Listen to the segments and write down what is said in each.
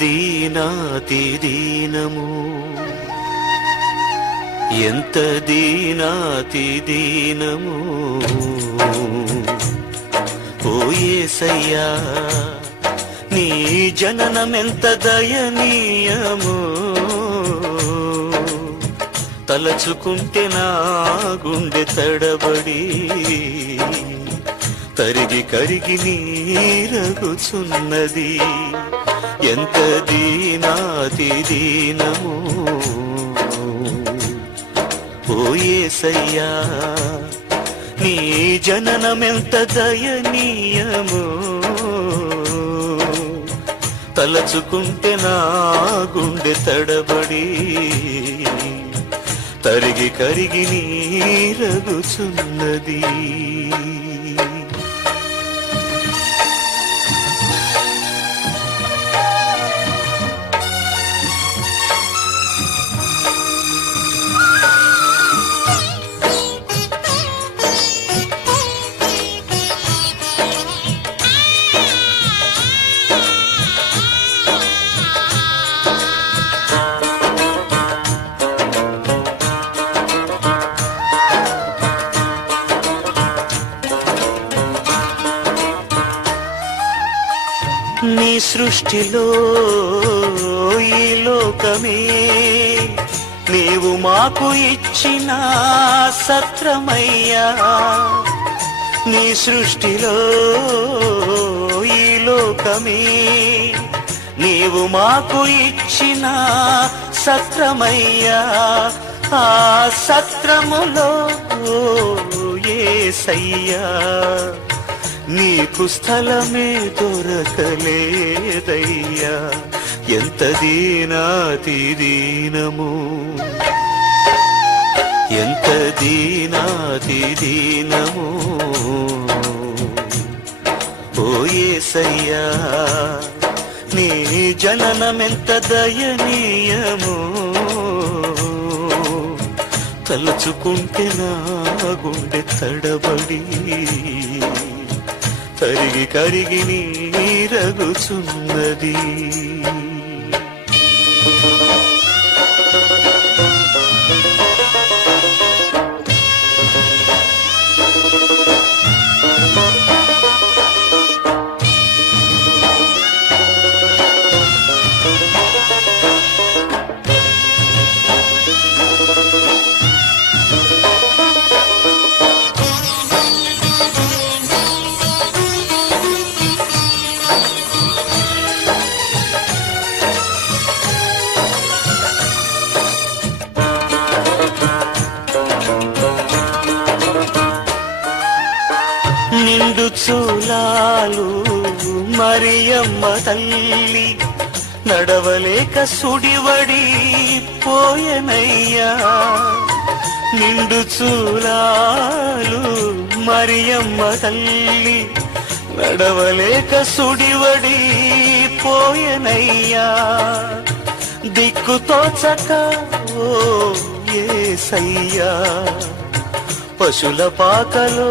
దీనాతి దీనము, ఎంత దీనాతి దీనము. ఓ యేసయ్యా నీ జననమెంత దయనీయము, తలచుకుంటే నా గుండె తడబడి తరిగి కరిగి నీరగుచున్నది. ఎంత దీనాతి దీనము. ఓ యేసయ్యా నీ జననమెంత దయనీయము, తలచుకుంటే నా గుండె తడబడి తరిగి కరిగి నీరగుచున్నది. నీ సృష్టిలో ఈ లోకమే నీవు మాకు ఇచ్చిన సత్రమయ్యా. నీ సృష్టిలో ఈ లోకమే నీవు మాకు ఇచ్చిన సత్రమయ్యా. ఆ సత్రములో యేసయ్యా నీకు స్థలమే దొరకలేదయ్యా. ఎంత దీనాతి దీనము, ఎంత దీనాతి దీనము. ఓ యేసయ్యా నీ జననమెంత దయనీయము, తలుచుకుంటే నా గుండె తడబడి కరిగి కరిగి నీరగుచున్నది. నిండు చూలాలు మరియమ్మ తల్లి నడవలేక సుడివడి పోయనయ్యా. నిండు చూలాలు మరియమ్మ తల్లి నడవలేక సుడివడి పోయనయ్యా. దిక్కుతోచక ఓ యేసయ్యా పశుల పాకలో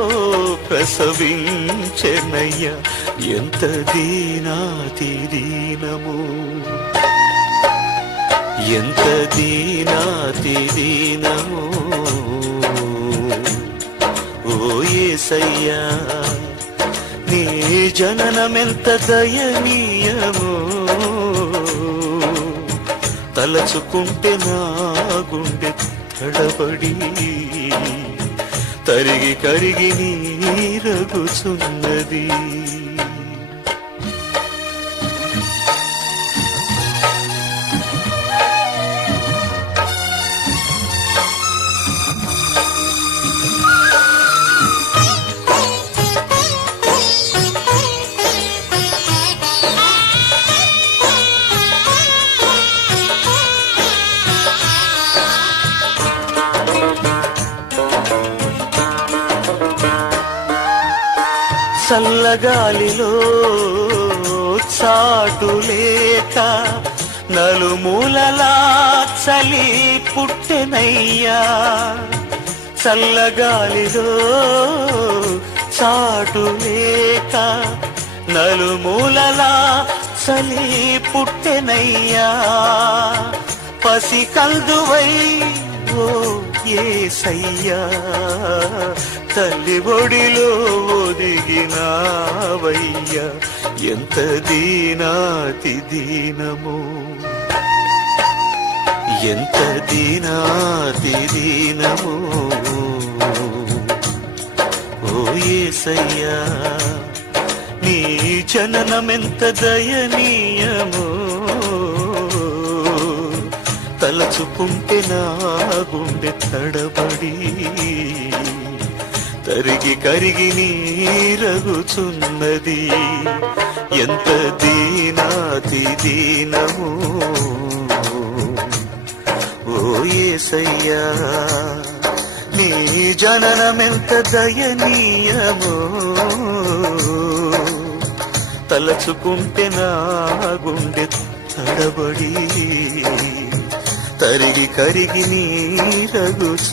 ప్రసవించెనయ్యా. ఎంత దీనాతి దీనము, ఎంత దీనాతి దీనము. ఓ యేసయ్యా నీ జననమెంత దయనీయము, తలచుకుంటే నా గుండె తడబడి తరిగి కరిగి నీరగుచున్నది. చల్లగాలిలో చాటు లేక నలుమూలలా చలి పుట్టెనయ్యా. చల్లగాలిలో చాటు లేక నలుమూలలా చలి పుట్టెనయ్యా పసి కల్దువై ఓ యేసయ్యా తల్లి ఒడిలో ఒదిగినావయ్యా ఎంత దీనాతి దీనము ఎంత దీనాతి దీనము ఓ యేసయ్యా నీ జననమెంత దయనీయమో తలచుకుంటే నా గుండె తడబడి తరిగి కరిగి నీరగుచున్నది ఎంత దీనాతి దీనము ఓ యేసయ్యా నీ జననమెంత దయనీయమో తలచుకుంటే నా గుండె తడబడి తరిగి కరిగి నీరగుచున్నది